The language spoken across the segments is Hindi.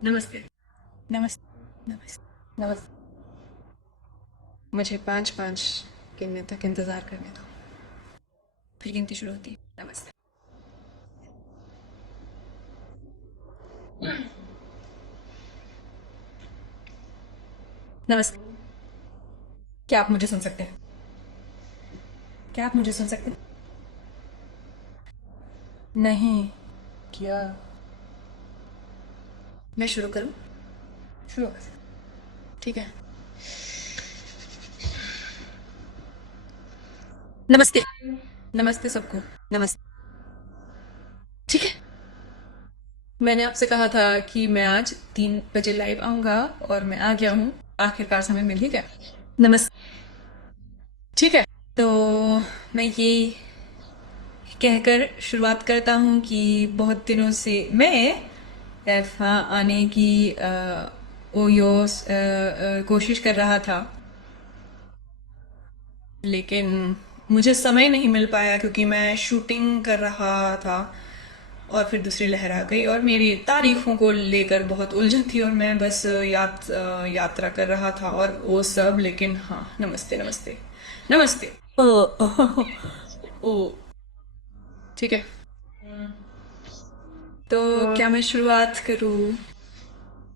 नमस्ते। नमस्ते। नमस्ते। नमस्ते। मुझे 5-5 गिनने तक इंतज़ार करने दो, फिर गिनती शुरू होती है। नमस्ते। नमस्ते। क्या आप मुझे सुन सकते हैं? क्या आप मुझे सुन सकते हैं? नहीं। क्या मैं शुरू करूं? शुरू कर सकते, ठीक है। नमस्ते। नमस्ते सबको। नमस्ते। ठीक है। मैंने आपसे कहा था कि मैं आज 3 बजे लाइव आऊंगा और मैं आ गया हूँ। आखिरकार समय मिल ही गया। नमस्ते। ठीक है। तो मैं ये कहकर शुरुआत करता हूँ कि बहुत दिनों से मैं ऐसा आने की कोशिश कर रहा था, लेकिन मुझे समय नहीं मिल पाया क्योंकि मैं शूटिंग कर रहा था और फिर दूसरी लहर आ गई और मेरी तारीखों को लेकर बहुत उलझन थी और मैं बस यात्रा कर रहा था और वो सब। लेकिन हाँ, नमस्ते नमस्ते नमस्ते। ओ, ओ, ओ, ठीक है। तो क्या मैं शुरुआत करूँ?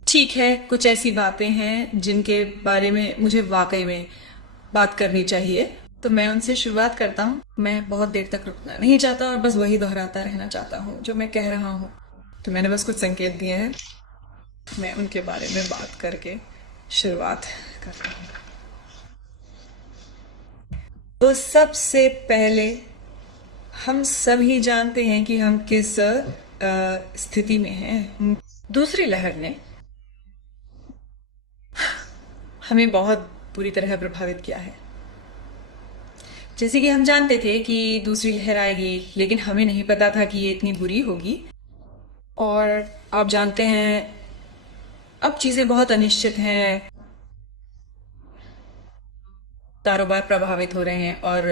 ठीक है, कुछ ऐसी बातें हैं जिनके बारे में मुझे वाकई में बात करनी चाहिए, तो मैं उनसे शुरुआत करता हूँ। मैं बहुत देर तक रुकना नहीं चाहता और बस वही दोहराता रहना चाहता हूँ जो मैं कह रहा हूँ। तो मैंने बस कुछ संकेत दिए हैं, मैं उनके बारे में बात करके शुरुआत करता हूँ। तो सबसे पहले हम सभी जानते हैं कि हम किस स्थिति में हैं। दूसरी लहर ने हमें बहुत बुरी तरह प्रभावित किया है। जैसे कि हम जानते थे कि दूसरी लहर आएगी, लेकिन हमें नहीं पता था कि ये इतनी बुरी होगी। और आप जानते हैं, अब चीज़ें बहुत अनिश्चित हैं। कारोबार प्रभावित हो रहे हैं और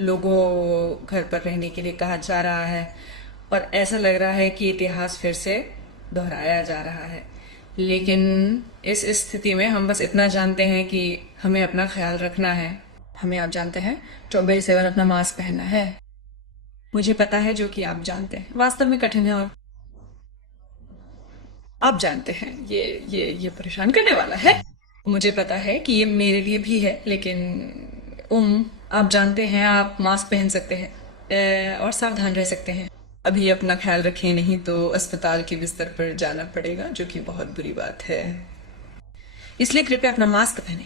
लोगों घर पर रहने के लिए कहा जा रहा है और ऐसा लग रहा है कि इतिहास फिर से दोहराया जा रहा है। लेकिन इस स्थिति में हम बस इतना जानते हैं कि हमें अपना ख्याल रखना है। हमें, आप जानते हैं, 24/7 अपना मास्क पहनना है। मुझे पता है, जो कि आप जानते हैं वास्तव में कठिन है और आप जानते हैं ये परेशान करने वाला है। मुझे पता है कि ये मेरे लिए भी है, लेकिन आप जानते हैं, आप मास्क पहन सकते हैं और सावधान रह सकते हैं। अभी अपना ख्याल रखें, नहीं तो अस्पताल के बिस्तर पर जाना पड़ेगा, जो कि बहुत बुरी बात है। इसलिए कृपया अपना मास्क पहने।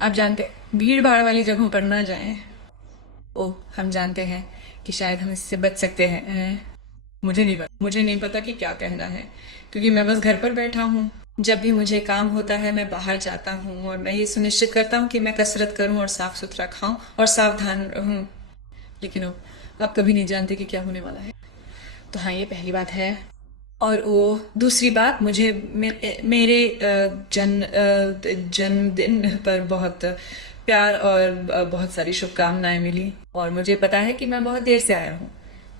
आप जानते हैं, भीड़ भाड़ वाली जगहों पर ना जाएं। ओह, हम जानते हैं कि शायद हम इससे बच सकते हैं। मुझे नहीं पता कि क्या कहना है, क्योंकि मैं बस घर पर बैठा हूँ। जब भी मुझे काम होता है मैं बाहर जाता हूँ और मैं ये सुनिश्चित करता हूँ कि मैं कसरत करूँ और साफ सुथरा खाऊं और सावधान रहूँ। लेकिन आप कभी नहीं जानते कि क्या होने वाला है। तो हाँ, ये पहली बात है। और वो दूसरी बात, मुझे मेरे जन्मदिन पर बहुत प्यार और बहुत सारी शुभकामनाएं मिली और मुझे पता है कि मैं बहुत देर से आया हूँ,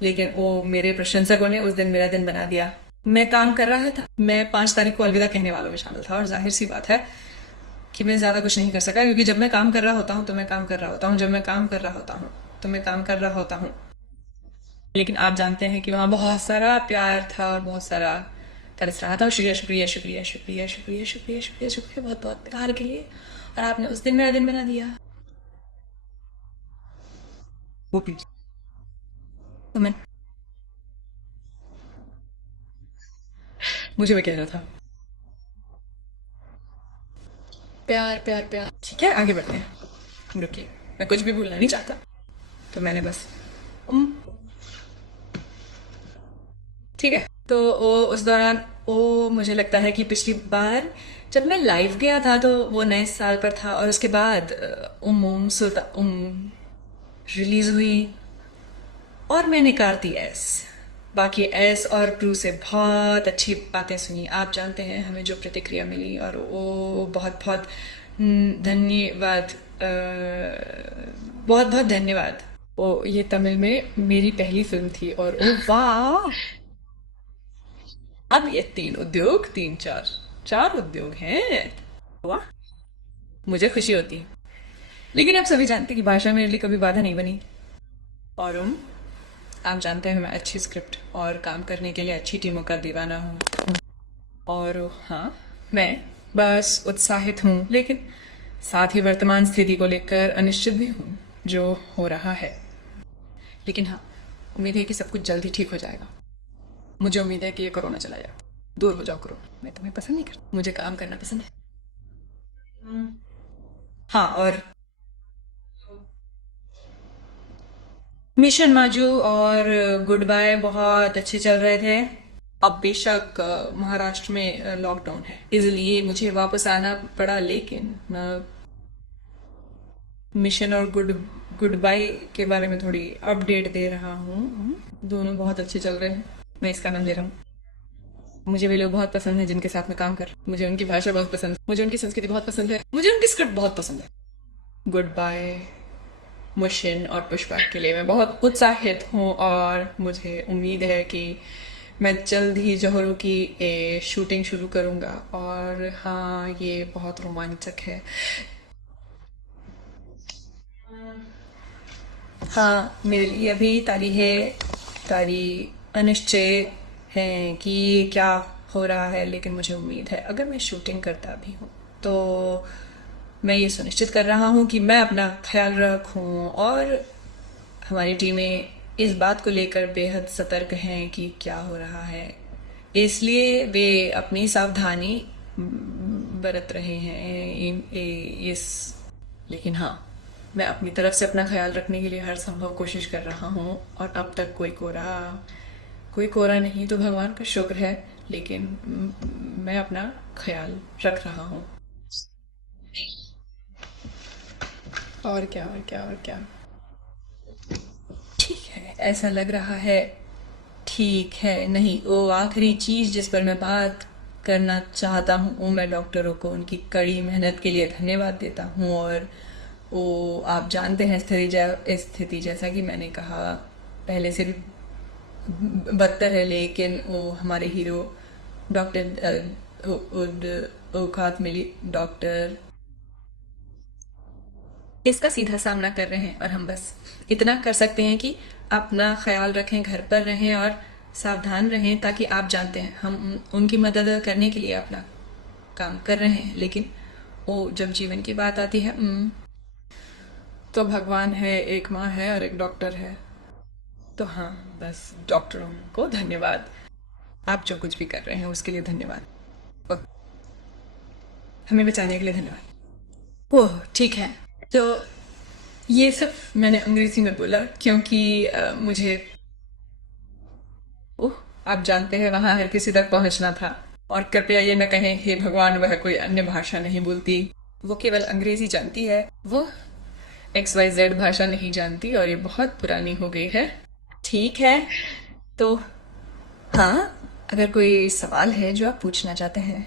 लेकिन वो मेरे प्रशंसकों ने उस दिन मेरा दिन बना दिया। मैं काम कर रहा था, मैं 5 तारीख को अलविदा कहने वालों में शामिल था और जाहिर सी बात है कि मैं ज़्यादा कुछ नहीं कर सका, क्योंकि जब मैं काम कर रहा होता हूँ तो मैं काम कर रहा होता हूँ, जब मैं काम कर रहा होता हूँ तो मैं काम कर रहा होता हूँ। लेकिन आप जानते हैं कि वहाँ बहुत सारा प्यार था और बहुत सारा तरस रहा था। और शुक्रिया शुक्रिया शुक्रिया शुक्रिया शुक्रिया शुक्रिया शुक्रिया शुक्रिया बहुत बहुत प्यार के लिए। और आपने उस दिन मेरा दिन बना दिया। वो प्लीज, तो मैं कह रहा था, प्यार प्यार प्यार। ठीक है, आगे बढ़ते हैं। रुकिए, मैं कुछ भी भूलना नहीं चाहता, तो मैंने बस ठीक है। तो वो उस दौरान, वो मुझे लगता है कि पिछली बार जब मैं लाइव गया था तो वो नए साल पर था और उसके बाद रिलीज हुई और मैंने कार्ती एस, बाकी एस और क्रू से बहुत अच्छी बातें सुनी। आप जानते हैं हमें जो प्रतिक्रिया मिली, और वो बहुत बहुत धन्यवाद, बहुत बहुत धन्यवाद। वो ये तमिल में मेरी पहली फिल्म थी और ओ वाह, अब ये 3 उद्योग, 4 उद्योग हैं। वाह, मुझे खुशी होती है। लेकिन आप सभी जानते हैं कि भाषा मेरे लिए कभी बाधा नहीं बनी। और आप जानते हैं मैं अच्छी स्क्रिप्ट और काम करने के लिए अच्छी टीमों का दीवाना हूँ। और हाँ, मैं बस उत्साहित हूँ, लेकिन साथ ही वर्तमान स्थिति को लेकर अनिश्चित भी हूँ जो हो रहा है। लेकिन हाँ, उम्मीद है कि सब कुछ जल्द ही ठीक हो जाएगा। मुझे उम्मीद है कि ये कोरोना चला जाए। दूर हो जाओ कोरोना। मैं तुम्हें पसंद नहीं करती, मुझे काम करना पसंद है। हाँ, और मिशन माजू और गुड बाय बहुत अच्छे चल रहे थे। अब बेशक महाराष्ट्र में लॉकडाउन है, इसलिए मुझे वापस आना पड़ा। लेकिन मिशन और गुड बाय के बारे में थोड़ी अपडेट दे रहा हूँ। दोनों बहुत अच्छे चल रहे हैं। मैं इसका नाम ले रहा हूँ। मुझे वे लोग बहुत पसंद हैं जिनके साथ मैं काम कर। मुझे उनकी भाषा बहुत पसंद है, मुझे उनकी संस्कृति बहुत पसंद है, मुझे उनकी स्क्रिप्ट बहुत पसंद है। गुड बाय मिशन और पुष्पा के लिए मैं बहुत उत्साहित हूँ और मुझे उम्मीद है कि मैं जल्द ही जौहरों की शूटिंग शुरू करूँगा। और हाँ, ये बहुत रोमांचक है। हाँ, मेरे लिए अभी तारीख अनिश्चित है कि क्या हो रहा है, लेकिन मुझे उम्मीद है अगर मैं शूटिंग करता भी हूँ तो मैं ये सुनिश्चित कर रहा हूँ कि मैं अपना ख्याल रखूँ। और हमारी टीमें इस बात को लेकर बेहद सतर्क हैं कि क्या हो रहा है, इसलिए वे अपनी सावधानी बरत रहे हैं इस। लेकिन हाँ, मैं अपनी तरफ से अपना ख्याल रखने के लिए हर संभव कोशिश कर रहा हूँ और अब तक कोई कोरा नहीं तो भगवान का शुक्र है। लेकिन मैं अपना ख्याल रख रहा हूँ। और क्या, और क्या, और क्या। ठीक है, ऐसा लग रहा है। ठीक है, नहीं, वो आखिरी चीज़ जिस पर मैं बात करना चाहता हूँ वो मैं डॉक्टरों को उनकी कड़ी मेहनत के लिए धन्यवाद देता हूँ। और वो आप जानते हैं स्थिति जैसा कि मैंने कहा पहले से भी बदतर है, लेकिन वो हमारे हीरो डॉक्टर औकात मिली डॉक्टर इसका सीधा सामना कर रहे हैं। और हम बस इतना कर सकते हैं कि अपना ख्याल रखें, घर पर रहें और सावधान रहें, ताकि आप जानते हैं हम उनकी मदद करने के लिए अपना काम कर रहे हैं। लेकिन वो जब जीवन की बात आती है तो भगवान है, एक माँ है और एक डॉक्टर है। तो हाँ, बस डॉक्टरों को धन्यवाद। आप जो कुछ भी कर रहे हैं उसके लिए धन्यवाद। और हमें बचाने के लिए धन्यवाद। ओह, ठीक है। तो ये सब मैंने अंग्रेजी में बोला क्योंकि मुझे ओह, आप जानते हैं वहां हर किसी तक पहुंचना था। और कृपया ये न कहें हे भगवान वह कोई अन्य भाषा नहीं बोलती, वो केवल अंग्रेजी जानती है। वो XYZ भाषा नहीं जानती और ये बहुत पुरानी हो गई है। ठीक है, तो हाँ, अगर कोई सवाल है जो आप पूछना चाहते हैं।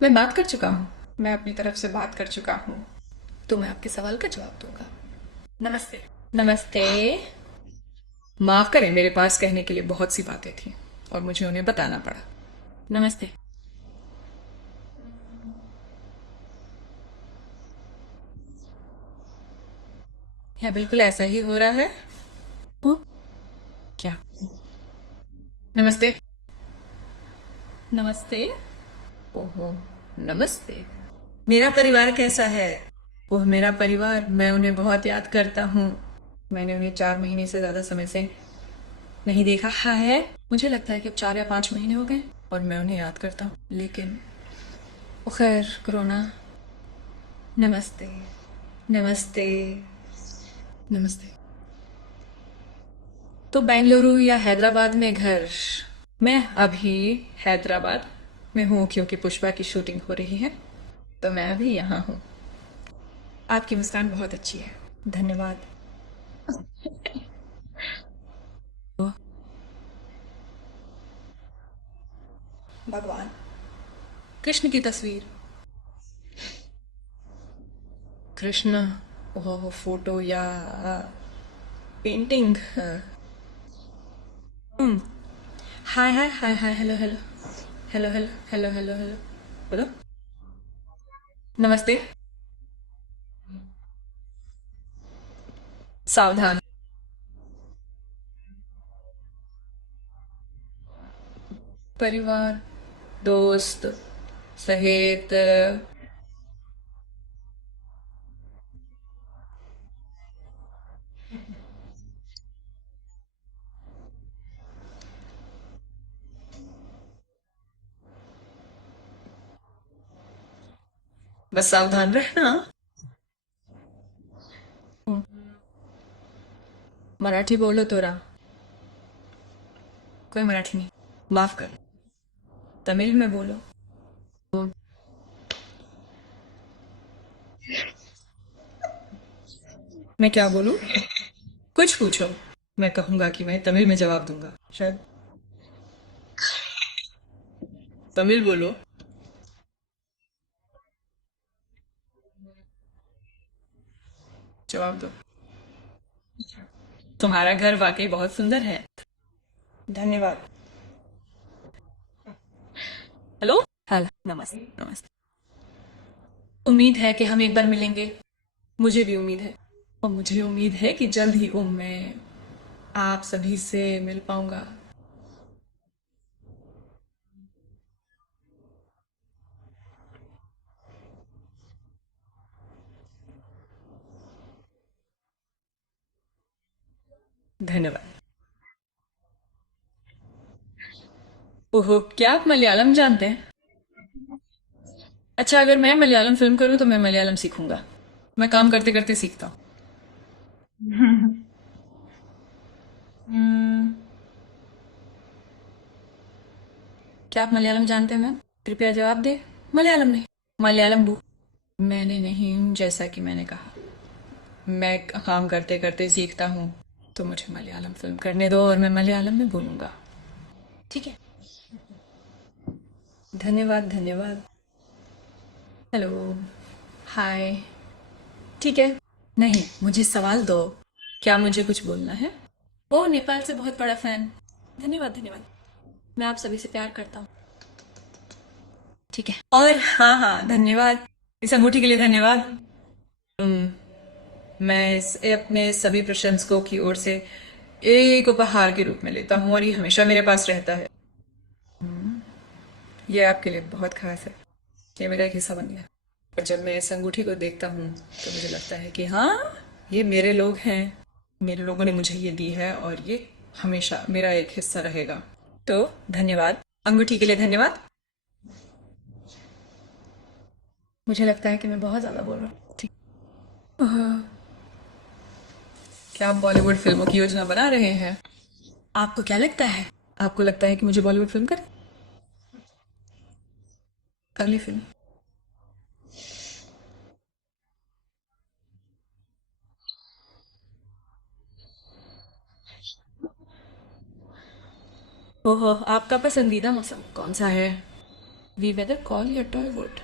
मैं बात कर चुका हूँ, मैं अपनी तरफ से बात कर चुका हूँ, तो मैं आपके सवाल का जवाब दूंगा। नमस्ते। नमस्ते। माफ करें, मेरे पास कहने के लिए बहुत सी बातें थी और मुझे उन्हें बताना पड़ा। नमस्ते। या बिल्कुल ऐसा ही हो रहा है। ओ, क्या? नमस्ते। नमस्ते। ओहो, नमस्ते। मेरा परिवार कैसा है? ओह, मेरा परिवार, मैं उन्हें बहुत याद करता हूँ। मैंने उन्हें 4 महीने से ज्यादा समय से नहीं देखा है। मुझे लगता है कि अब 4 या 5 महीने हो गए और मैं उन्हें याद करता हूँ। लेकिन खैर, कोरोना। नमस्ते। नमस्ते। नमस्ते। तो बेंगलुरु या हैदराबाद में घर? मैं अभी हैदराबाद में हूँ क्योंकि पुष्पा की शूटिंग हो रही है, तो मैं अभी यहाँ हूँ। आपकी मुस्कान बहुत अच्छी है। धन्यवाद। भगवान कृष्ण की तस्वीर। कृष्ण, ओह, फोटो या painting. Hi hi hi hi, hello hello. Hello hello hello hello hello. बोलो। नमस्ते। सावधान। परिवार, दोस्त सहित बस सावधान रहना। मराठी बोलो तोरा। कोई मराठी नहीं, माफ कर। तमिल में बोलो। मैं क्या बोलूं? कुछ पूछो, मैं कहूंगा कि मैं तमिल में जवाब दूंगा शायद। तमिल बोलो। जवाब दो। तुम्हारा घर वाकई बहुत सुंदर है। धन्यवाद। हेलो। हेलो। नमस्ते नमस्ते। उम्मीद है कि हम एक बार मिलेंगे। मुझे भी उम्मीद है। और मुझे उम्मीद है कि जल्द ही मैं आप सभी से मिल पाऊंगा। धन्यवाद। ओहो, क्या आप मलयालम जानते हैं? अच्छा, अगर मैं मलयालम फिल्म करूं तो मैं मलयालम सीखूंगा। मैं काम करते करते सीखता हूँ। हम्म, क्या आप मलयालम जानते हैं मैम? कृपया जवाब दे। मलयालम नहीं, मलयालम बू। मैंने नहीं, जैसा कि मैंने कहा, मैं काम करते करते सीखता हूँ। तो मुझे मलयालम फिल्म करने दो और मैं मलयालम में बोलूँगा। ठीक है। धन्यवाद धन्यवाद। हेलो। हाय। ठीक है। नहीं, मुझे सवाल दो। क्या मुझे कुछ बोलना है? ओ, नेपाल से बहुत बड़ा फैन। धन्यवाद धन्यवाद। मैं आप सभी से प्यार करता हूँ। ठीक है। और हाँ हाँ, धन्यवाद इस अंगूठी के लिए। धन्यवाद। मैं इसे अपने सभी प्रशंसकों की ओर से एक उपहार के रूप में लेता हूँ और ये हमेशा मेरे पास रहता है। ये आपके लिए बहुत खास है। ये मेरा एक हिस्सा बन गया। और जब मैं इस अंगूठी को देखता हूँ तो मुझे लगता है कि हाँ, ये मेरे लोग हैं। मेरे लोगों ने मुझे ये दी है और ये हमेशा मेरा एक हिस्सा रहेगा। तो धन्यवाद अंगूठी के लिए। धन्यवाद। मुझे लगता है कि मैं बहुत ज़्यादा बोल रहा हूँ। ठीक। क्या आप बॉलीवुड फिल्मों की योजना बना रहे हैं? आपको क्या लगता है? आपको लगता है कि मुझे बॉलीवुड फिल्म करें? अगली फिल्म। ओहो, आपका पसंदीदा मौसम कौन सा है? वी वेदर कॉल या टॉयवुड?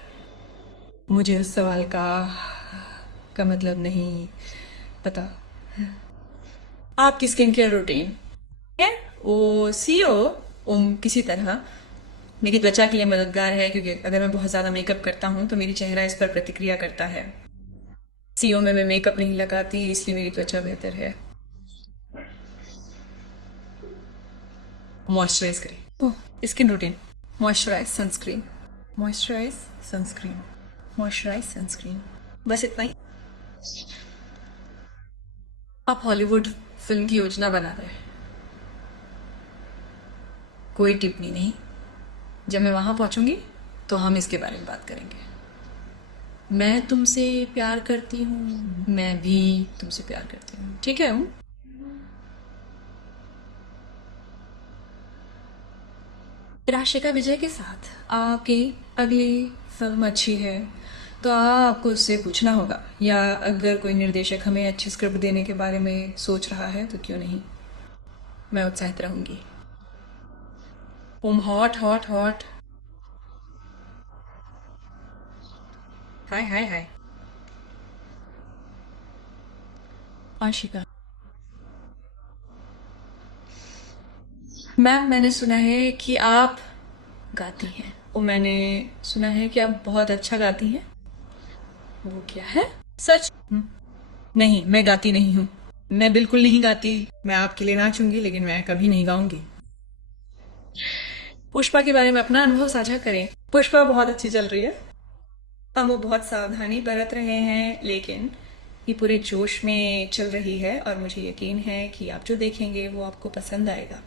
मुझे उस सवाल का मतलब नहीं पता। आपकी स्किन केयर रूटीन है? ओ सीओ। किसी तरह मेरी त्वचा के लिए मददगार है, क्योंकि अगर मैं बहुत ज़्यादा मेकअप करता हूँ तो मेरी चेहरा इस पर प्रतिक्रिया करता है। सीओ में मैं मेकअप नहीं लगाती, इसलिए मेरी त्वचा बेहतर है। मॉइस्चराइज करें। Oh, skin routine. Moisturise sunscreen. Moisturise sunscreen. Moisturise sunscreen. बस इतना ही। आप हॉलीवुड फिल्म की योजना बना रहे हैं? कोई टिप्पणी नहीं। जब मैं वहां पहुंचूंगी तो हम इसके बारे में बात करेंगे। मैं तुमसे प्यार करती हूँ। मैं भी तुमसे प्यार करती हूँ। ठीक है हूँ। राशिका विजय के साथ आपकी अगली फिल्म अच्छी है तो आपको उससे पूछना होगा, या अगर कोई निर्देशक हमें अच्छी स्क्रिप्ट देने के बारे में सोच रहा है तो क्यों नहीं। मैं उत्साहित रहूंगी। Hot hot hot. Hi hi hi. Ashika. Ma'am, मैंने सुना है कि आप गाती हैं। वो मैंने सुना है कि आप बहुत अच्छा गाती हैं। वो क्या है? सच? नहीं, मैं गाती नहीं हूँ। मैं बिल्कुल नहीं गाती। मैं आपके लिए नाचूंगी लेकिन मैं कभी नहीं गाऊंगी। पुष्पा के बारे में अपना अनुभव साझा करें। पुष्पा बहुत अच्छी चल रही है। हम वो बहुत सावधानी बरत रहे हैं लेकिन ये पूरे जोश में चल रही है और मुझे यकीन है कि आप जो देखेंगे वो आपको पसंद आएगा।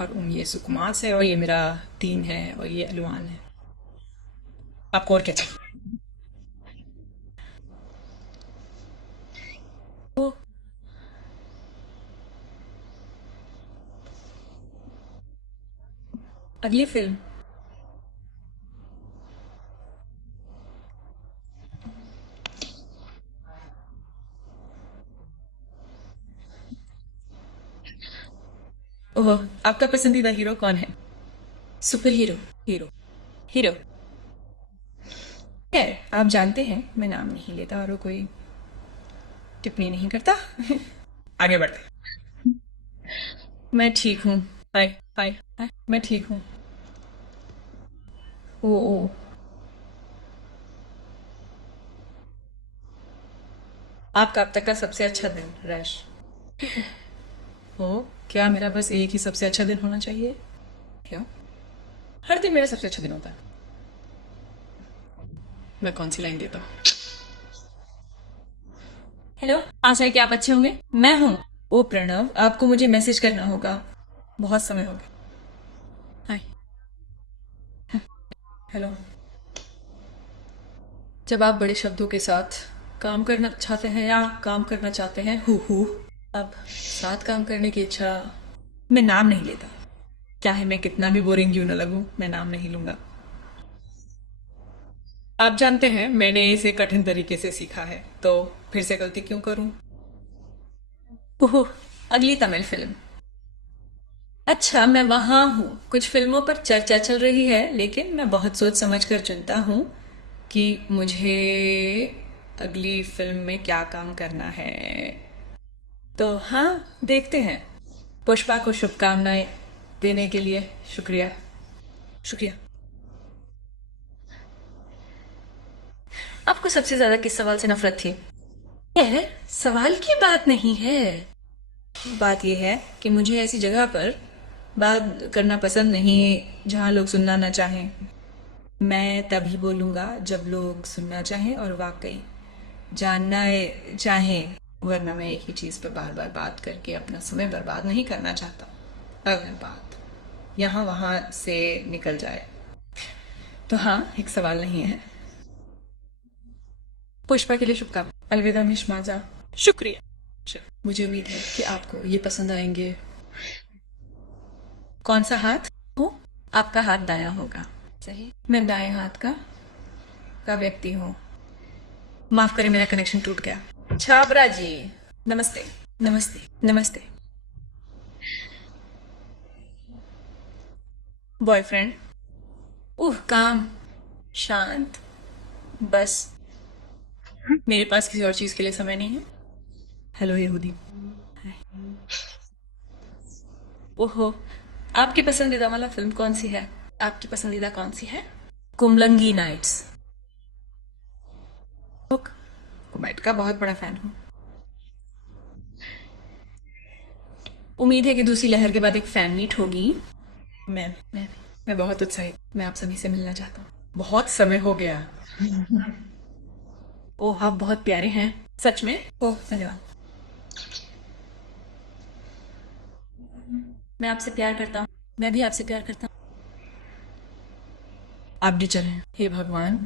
और ये सुकुमार है और ये मेरा तीन है और ये अलवान है। आपको और क्या चाहिए? ओ, अगली फिल्म। ओह, आपका पसंदीदा हीरो कौन है? Super hero. हीरो। हीरो। खैर, आप जानते हैं मैं नाम नहीं लेता और वो कोई टिप्पणी नहीं करता। आगे बढ़ते। मैं ठीक हूँ। हाय। हाय। हाय, मैं ठीक हूँ। ओ ओ। आपका अब तक का सबसे अच्छा दिन रैश हो? क्या मेरा बस एक ही सबसे अच्छा दिन होना चाहिए? क्या? हर दिन मेरा सबसे अच्छा दिन होता है। मैं कौन सी लाइन देता हूँ? हेलो, आशा है कि आप अच्छे होंगे। मैं हूँ। ओ प्रणव, आपको मुझे मैसेज करना होगा। बहुत समय हो गया। हाय। हेलो। जब आप बड़े शब्दों के साथ काम करना चाहते हैं या काम करना चाहते हैं, हु अब साथ काम करने की इच्छा। मैं नाम नहीं लेता। चाहे मैं कितना भी बोरिंग क्यों न लगूं, मैं नाम नहीं लूंगा। आप जानते हैं मैंने इसे कठिन तरीके से सीखा है तो फिर से गलती क्यों करूं? ओह, अगली तमिल फिल्म। अच्छा, मैं वहां हूँ। कुछ फिल्मों पर चर्चा चल रही है लेकिन मैं बहुत सोच समझ कर चुनता हूँ कि मुझे अगली फिल्म में क्या काम करना है। तो हाँ, देखते हैं। पुष्पा को शुभकामनाएं देने के लिए शुक्रिया। शुक्रिया। आपको सबसे ज्यादा किस सवाल से नफरत थी? यह सवाल की बात नहीं है। बात यह है कि मुझे ऐसी जगह पर बात करना पसंद नहीं जहाँ लोग सुनना ना चाहें। मैं तभी बोलूँगा जब लोग सुनना चाहें और वाकई जानना चाहें, वरना मैं एक ही चीज़ पर बार बार बात करके अपना समय बर्बाद नहीं करना चाहता। अगर बात यहाँ वहाँ से निकल जाए तो हाँ, एक सवाल नहीं है। पुष्पा के लिए शुभकामनाएं। अलविदा मिश माजा। शुक्रिया। मुझे उम्मीद है कि आपको ये पसंद आएंगे। कौन सा हाथ हो? आपका हाथ दायां होगा। सही। मैं दाएं हाथ का व्यक्ति हूँ। माफ करें, मेरा कनेक्शन टूट गया। छाबरा जी। नमस्ते। नमस्ते। नमस्ते। बॉयफ्रेंड। काम। शांत। बस मेरे पास किसी और चीज के लिए समय नहीं है। हेलो यहूदी। ओहो, आपकी पसंदीदा वाला फिल्म कौन सी है? आपकी पसंदीदा कौन सी है? कुमलंगी नाइट्स। कुमैट का बहुत बड़ा फैन हूँ। उम्मीद है कि दूसरी लहर के बाद एक फैन मीट होगी। मैं मैं बहुत उत्साहित। मैं आप सभी से मिलना चाहता हूँ। बहुत समय हो गया। ओह, आप बहुत प्यारे हैं। सच में? ओह, धन्यवाद। मैं आपसे प्यार करता हूँ। मैं भी आपसे प्यार करता हूँ। आप भी चलें। हे भगवान।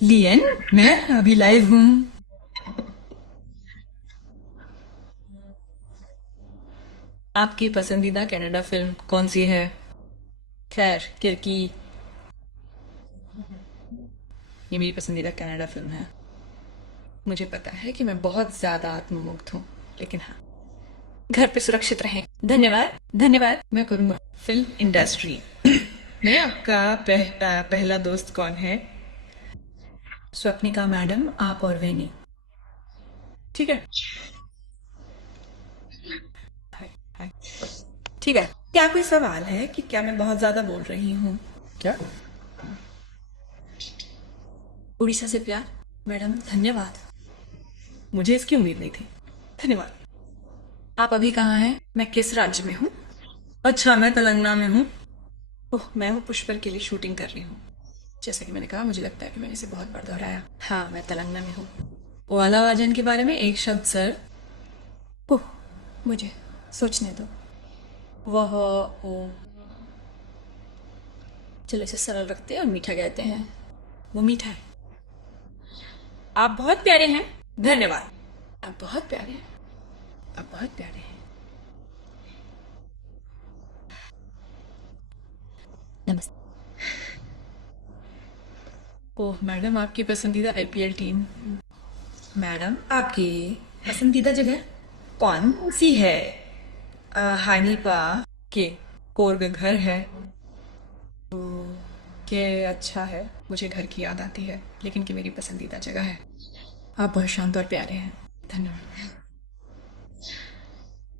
लियन, मैं अभी लाइव हूँ। आपकी पसंदीदा कनाडा फिल्म कौन सी है? खैर, किरकी। ये मेरी पसंदीदा कनाडा फिल्म है। मुझे पता है कि मैं बहुत ज्यादा आत्ममुग्ध हूँ लेकिन हाँ, घर पे सुरक्षित रहें। धन्यवाद। धन्यवाद। मैं करूँगा। फिल्म इंडस्ट्री में आपका पहला दोस्त कौन है? स्वप्निका मैडम, आप और वैनी। ठीक है। हाय। हाय। ठीक है। क्या कोई सवाल है कि क्या मैं बहुत ज्यादा बोल रही हूँ? क्या? उड़ीसा से प्यार। मैडम धन्यवाद, मुझे इसकी उम्मीद नहीं थी। धन्यवाद। आप अभी कहाँ हैं? मैं किस राज्य में हूँ? अच्छा, मैं तेलंगाना में हूँ। ओह, मैं हूँ पुष्कर के लिए शूटिंग कर रही हूँ। जैसा कि मैंने कहा, मुझे लगता है कि मैंने इसे बहुत बार दोहराया। हाँ, मैं तेलंगाना में हूँ। ओला वाजन के बारे में एक शब्द सर। ओह, मुझे सोचने दो। वह ओ चलो इसे सरल रखते हैं और मीठा कहते हैं। वो मीठा है। आप बहुत प्यारे हैं। धन्यवाद। आप बहुत प्यारे हैं। आप बहुत प्यारे हैं। नमस्ते। ओह मैडम, आपकी पसंदीदा आईपीएल टीम। मैडम, आपकी पसंदीदा जगह कौन सी है? हानीपा के कोर्ग घर है के अच्छा है। मुझे घर की याद आती है, लेकिन कि मेरी पसंदीदा जगह है। आप बहुत शांत और प्यारे हैं। धन्यवाद।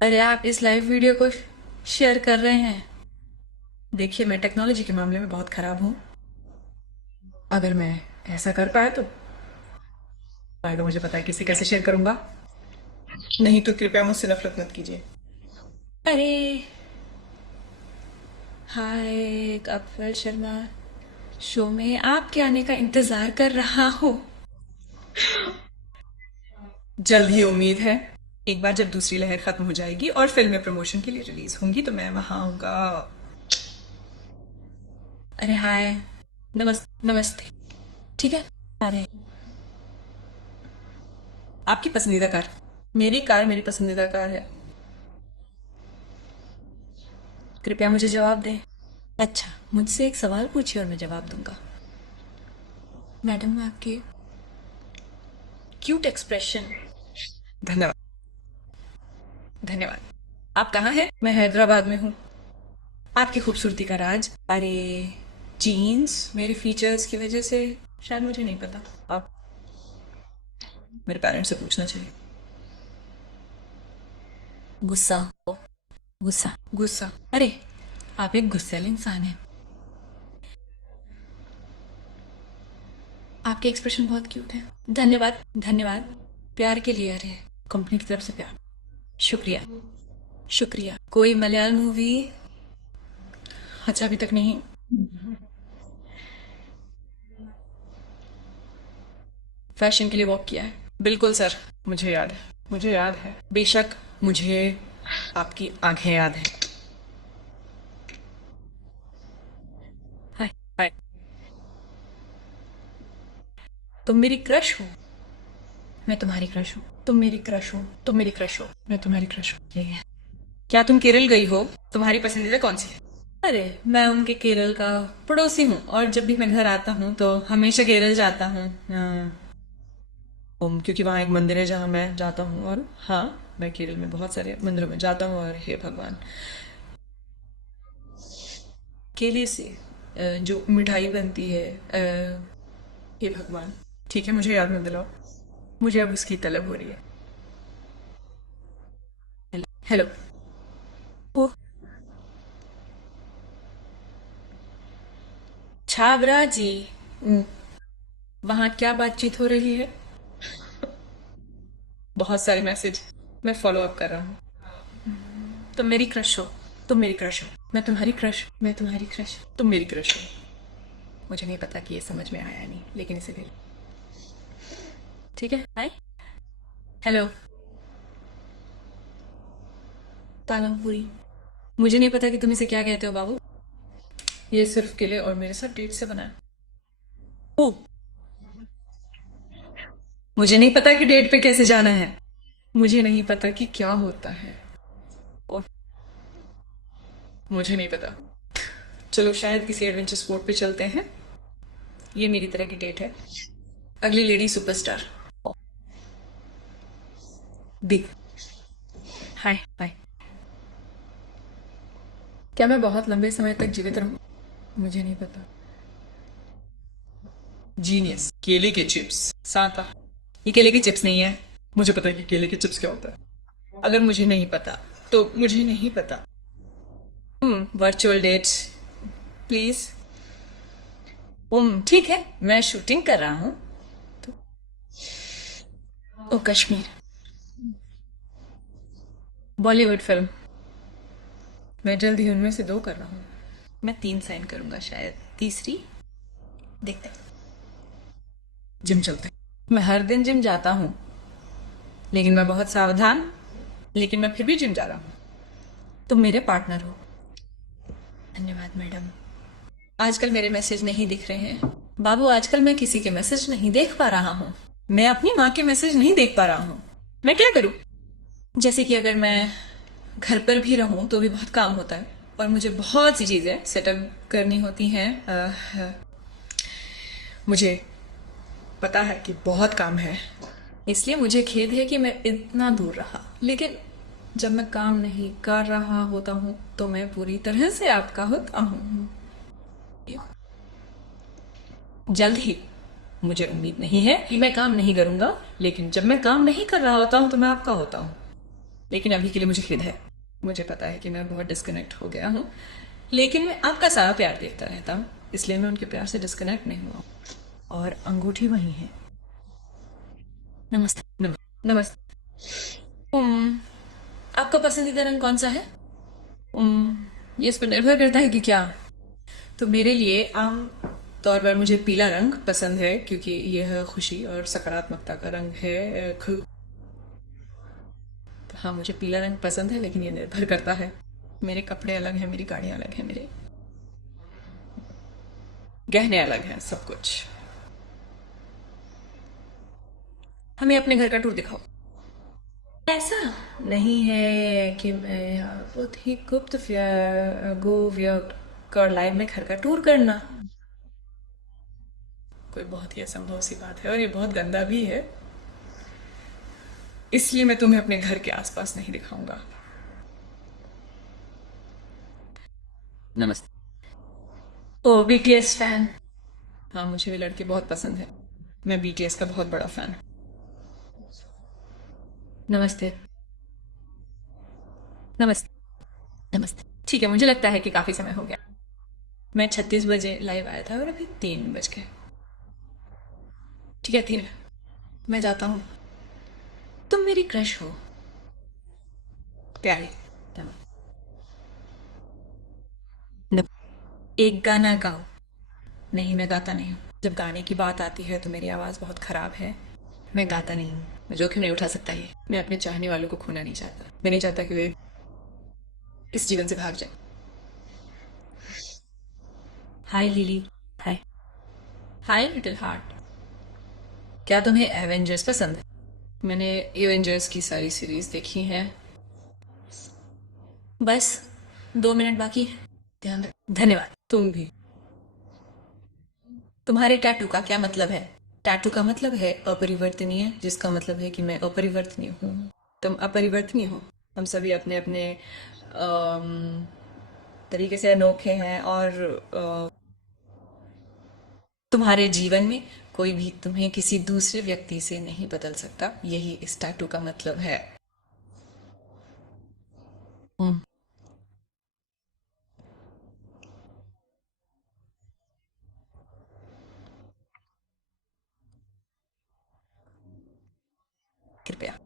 अरे, आप इस लाइव वीडियो को शेयर कर रहे हैं? देखिए, मैं टेक्नोलॉजी के मामले में बहुत खराब हूँ। अगर मैं ऐसा कर पाया तो मुझे पता है किसे कैसे शेयर करूंगा। नहीं तो कृपया मुझसे नफरत मत कीजिए। अरे हाय, कपिल शर्मा शो में आपके आने का इंतजार कर रहा हूँ। जल्द ही उम्मीद है। एक बार जब दूसरी लहर खत्म हो जाएगी और फिल्में प्रमोशन के लिए रिलीज होंगी तो मैं वहां आऊंगा। अरे हाय, नमस्ते। ठीक है। अरे, आपकी पसंदीदा कार? मेरी कार मेरी पसंदीदा कार है। कृपया मुझे जवाब दें। अच्छा, मुझसे एक सवाल पूछिए और मैं जवाब दूंगा। मैडम, मैं आपके क्यूट एक्सप्रेशन। धन्यवाद। धन्यवाद। आप कहाँ हैं? मैं हैदराबाद में हूँ। आपकी खूबसूरती का राज? अरे, जीन्स मेरे फीचर्स की वजह से शायद, मुझे नहीं पता। आप मेरे पेरेंट्स से पूछना चाहिए। गुस्सा हो। गुस्सा। गुस्सा? अरे, आप एक गुस्सैल इंसान हैं। आपके एक्सप्रेशन बहुत क्यूट है। धन्यवाद। धन्यवाद। प्यार के लिए। अरे, कंपनी की तरफ से प्यार। शुक्रिया। शुक्रिया। कोई मलयालम मूवी? अच्छा, अभी तक नहीं। फैशन के लिए वॉक किया है? बिल्कुल सर, मुझे याद है। मुझे याद है। बेशक, मुझे आपकी आंखें याद हैं। हाय। हाय। तुम मेरी क्रश हो। मैं तुम्हारी क्रश हूँ। तुम मेरी क्रश हो। तुम मेरी क्रश हो। मैं तुम्हारी क्रश हूँ। ठीक है। क्या तुम केरल गई हो? तुम्हारी पसंदीदा कौन सी है? अरे, मैं उनके केरल का पड़ोसी हूँ और जब भी मैं घर आता हूँ तो हमेशा केरल जाता हूँ। क्योंकि वहाँ एक मंदिर है जहाँ मैं जाता हूँ। और हाँ, मैं केरल में बहुत सारे मंदिरों में जाता हूँ। और हे भगवान, केले से जो मिठाई बनती है, हे भगवान। ठीक है, मुझे याद मत दिलाओ। मुझे अब उसकी तलब हो रही है। हेलो। ओ, छाबरा जी। वहाँ क्या बातचीत हो रही है? बहुत सारे मैसेज। मैं फॉलो अप कर रहा हूँ। तुम मेरी क्रश हो। तुम मेरी क्रश हो। मैं तुम्हारी क्रश। मैं तुम्हारी क्रश। तुम मेरी क्रश हो। मुझे नहीं पता कि ये समझ में आया नहीं, लेकिन इसे ले लो। ठीक है। हाय। हेलो। पालमपुरी। मुझे नहीं पता कि तुम इसे क्या कहते हो बाबू। ये सिर्फ किले और मेरे साथ डेट से बना है। ओ, मुझे नहीं पता कि डेट पे कैसे जाना है। मुझे नहीं पता कि क्या होता है। और मुझे नहीं पता। चलो, शायद किसी एडवेंचर स्पोर्ट पे चलते हैं। ये मेरी तरह की डेट है। अगली लेडी सुपरस्टार। बिग। हाय। हाय। क्या मैं बहुत लंबे समय तक जीवित रहूं? मुझे नहीं पता। जीनियस। केले के चिप्स। सांता। ये केले के चिप्स नहीं है। मुझे पता है कि केले के चिप्स क्या होता है। अगर मुझे नहीं पता तो मुझे नहीं पता। Virtual dates please. ठीक है, मैं शूटिंग कर रहा हूँ। ओ कश्मीर, बॉलीवुड फिल्म। मैं जल्द ही उनमें से 2 कर रहा हूँ। मैं 3 साइन करूंगा, शायद तीसरी देखते हैं। जिम चलते हैं। मैं हर दिन जिम जाता हूँ, लेकिन मैं बहुत सावधान, लेकिन मैं फिर भी जिम जा रहा हूँ। तुम मेरे पार्टनर हो। धन्यवाद मैडम। आजकल मेरे मैसेज नहीं दिख रहे हैं बाबू। आजकल मैं किसी के मैसेज नहीं देख पा रहा हूँ। मैं अपनी माँ के मैसेज नहीं देख पा रहा हूँ। मैं क्या करूँ? जैसे कि अगर मैं घर पर भी रहूँ तो भी बहुत काम होता है और मुझे बहुत सी चीज़ें सेटअप करनी होती हैं। मुझे पता है कि बहुत काम है, इसलिए मुझे खेद है कि मैं इतना दूर रहा। लेकिन जब मैं काम नहीं कर रहा होता हूँ तो मैं पूरी तरह से आपका होता हूँ। जल्द ही, मुझे उम्मीद नहीं है कि मैं काम नहीं करूंगा, लेकिन जब मैं काम नहीं कर रहा होता हूँ तो मैं आपका होता हूँ। लेकिन अभी के लिए मुझे खेद है। मुझे पता है कि मैं बहुत डिस्कनेक्ट हो गया हूँ, लेकिन मैं आपका सारा प्यार देखता रहता हूँ, इसलिए मैं उनके प्यार से डिस्कनेक्ट नहीं हुआ। और अंगूठी वही है। नमस्ते। नमस्ते। आपका पसंदीदा रंग कौन सा है? ये इस पर निर्भर करता है कि क्या। तो मेरे लिए आम तौर पर मुझे पीला रंग पसंद है, क्योंकि यह खुशी और सकारात्मकता का रंग है। हाँ, मुझे पीला रंग पसंद है, लेकिन ये निर्भर करता है। मेरे कपड़े अलग हैं, मेरी गाड़ियाँ अलग हैं, मेरे गहने अलग हैं, सब कुछ। हमें अपने घर का टूर दिखाओ। ऐसा नहीं है कि मैं यहाँ बहुत ही गुप्त गो व्यक्त कर लाइव में घर का टूर करना कोई बहुत ही असंभव सी बात है, और ये बहुत गंदा भी है, इसलिए मैं तुम्हें अपने घर के आसपास नहीं दिखाऊंगा। नमस्ते। ओ बीटीएस फैन। हाँ, मुझे भी लड़के बहुत पसंद है। मैं बीटीएस का बहुत बड़ा फैन। नमस्ते। नमस्ते। नमस्ते। ठीक है, मुझे लगता है कि काफी समय हो गया। मैं 36 बजे लाइव आया था और अभी 3 बज गए। ठीक है, 3। मैं जाता हूँ। तुम मेरी क्रश हो, प्यारी। नम- एक गाना गाओ। नहीं, मैं गाता नहीं हूँ। जब गाने की बात आती है तो मेरी आवाज़ बहुत ख़राब है। मैं गाता नहीं हूँ। मैं जोखिम नहीं उठा सकता। ये मैं अपने चाहने वालों को खोना नहीं चाहता। मैं नहीं चाहता कि वे इस जीवन से भाग जाए। हाय लिली। हाय। हाय लिटिल हार्ट। क्या तुम्हें एवेंजर्स पसंद है? मैंने एवेंजर्स की सारी सीरीज देखी है। बस 2 मिनट बाकी है। ध्यान रख। धन्यवाद। तुम भी। तुम्हारे टैटू का क्या मतलब है? टैटू का मतलब है अपरिवर्तनीय, जिसका मतलब है कि मैं अपरिवर्तनीय हूँ। तुम अपरिवर्तनीय हो। हम सभी अपने अपने तरीके से अनोखे हैं, और तुम्हारे जीवन में कोई भी तुम्हें किसी दूसरे व्यक्ति से नहीं बदल सकता। यही इस टैटू का मतलब है। हम्म, कृपया।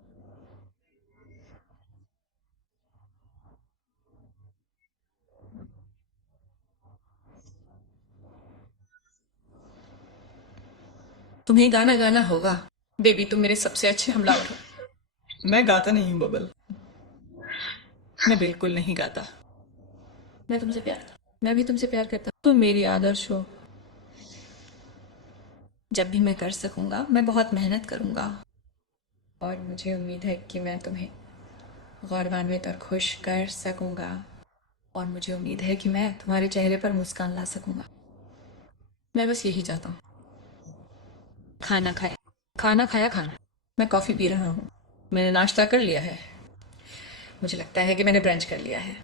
तुम्हें गाना गाना होगा। बेबी, तुम मेरे सबसे अच्छे हमलावर हो। मैं गाता नहीं हूँ बबल। मैं बिल्कुल नहीं गाता। मैं तुमसे प्यार मैं भी तुमसे प्यार करता हूँ। तुम मेरी आदर्श हो। जब भी मैं कर सकूंगा मैं बहुत मेहनत करूंगा, और मुझे उम्मीद है कि मैं तुम्हें गौरवान्वित और खुश कर सकूंगा, और मुझे उम्मीद है कि मैं तुम्हारे चेहरे पर मुस्कान ला सकूंगा। मैं बस यही चाहता हूँ। खाना खाया। खाना खाया। खाना। मैं कॉफ़ी पी रहा हूँ। मैंने नाश्ता कर लिया है। मुझे लगता है कि मैंने ब्रंच कर लिया है।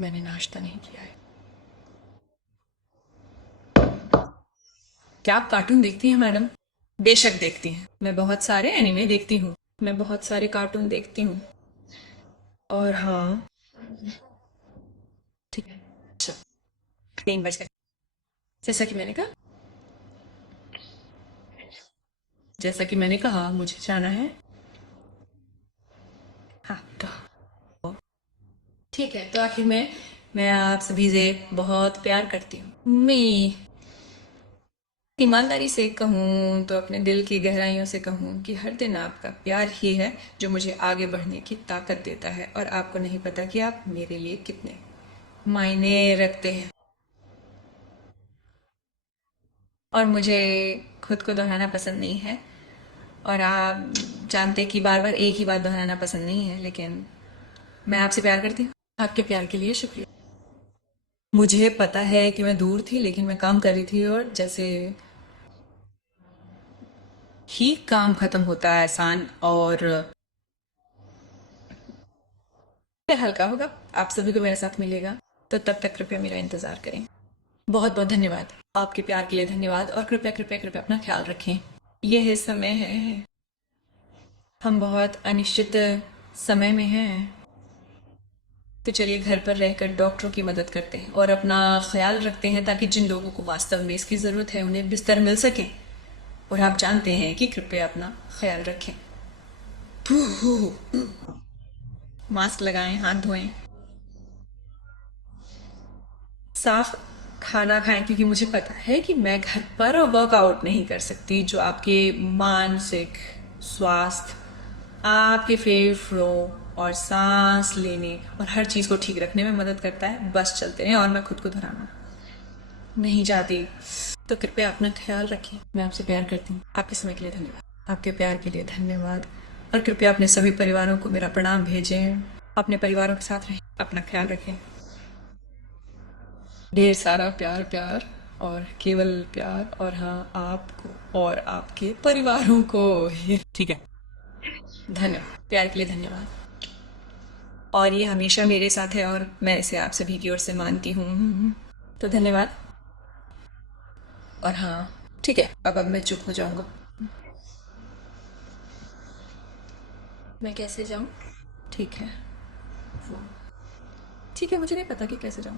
मैंने नाश्ता नहीं किया है। क्या आप कार्टून देखती हैं मैडम? बेशक देखती हैं। मैं बहुत सारे एनिमे देखती हूँ। मैं बहुत सारे कार्टून देखती हूँ। और हाँ, ठीक है। 3 बजकर, जैसा कि मैंने कहा मुझे जाना है। हाँ तो ठीक है, तो आखिर में मैं आप सभी से बहुत प्यार करती हूँ। मैं ईमानदारी से कहूँ तो अपने दिल की गहराइयों से कहूँ कि हर दिन आपका प्यार ही है जो मुझे आगे बढ़ने की ताकत देता है, और आपको नहीं पता कि आप मेरे लिए कितने मायने रखते हैं। और मुझे खुद को दोहराना पसंद नहीं है, और आप जानते हैं कि बार बार एक ही बात दोहराना पसंद नहीं है, लेकिन मैं आपसे प्यार करती हूँ। आपके प्यार के लिए शुक्रिया। मुझे पता है कि मैं दूर थी, लेकिन मैं काम कर रही थी, और जैसे ही काम खत्म होता है आसान और हल्का होगा, आप सभी को मेरे साथ मिलेगा, तो तब तक कृपया मेरा इंतज़ार करें। बहुत बहुत धन्यवाद, आपके प्यार के लिए धन्यवाद, और कृपया कृपया कृपया अपना ख्याल रखें। यह समय है, हम बहुत अनिश्चित समय में हैं, तो चलिए घर पर रहकर डॉक्टरों की मदद करते हैं और अपना ख्याल रखते हैं, ताकि जिन लोगों को वास्तव में इसकी ज़रूरत है उन्हें बिस्तर मिल सके। और आप जानते हैं कि कृपया अपना ख्याल रखें। मास्क लगाएं, हाथ धोएं, साफ खाना खाएं, क्योंकि मुझे पता है कि मैं घर पर वर्कआउट नहीं कर सकती, जो आपके मानसिक स्वास्थ्य, आपके फेफड़ों और सांस लेने और हर चीज़ को ठीक रखने में मदद करता है। बस चलते हैं, और मैं खुद को दोहराना नहीं चाहती, तो कृपया अपना ख्याल रखें। मैं आपसे प्यार करती हूँ। आपके समय के लिए धन्यवाद, आपके प्यार के लिए धन्यवाद, और कृपया अपने सभी परिवारों को मेरा प्रणाम भेजें। अपने परिवारों के साथ रहें, अपना ख्याल रखें। ढेर सारा प्यार प्यार और केवल प्यार, और हाँ, आपको और आपके परिवारों को। ठीक है। धन्यवाद, प्यार के लिए धन्यवाद, और ये हमेशा मेरे साथ है, और मैं इसे आप सभी की ओर से मानती हूँ, तो धन्यवाद। और हाँ ठीक है, अब मैं चुप हो जाऊंगा। मैं कैसे जाऊं? ठीक है, ठीक है, मुझे नहीं पता कि कैसे जाऊं।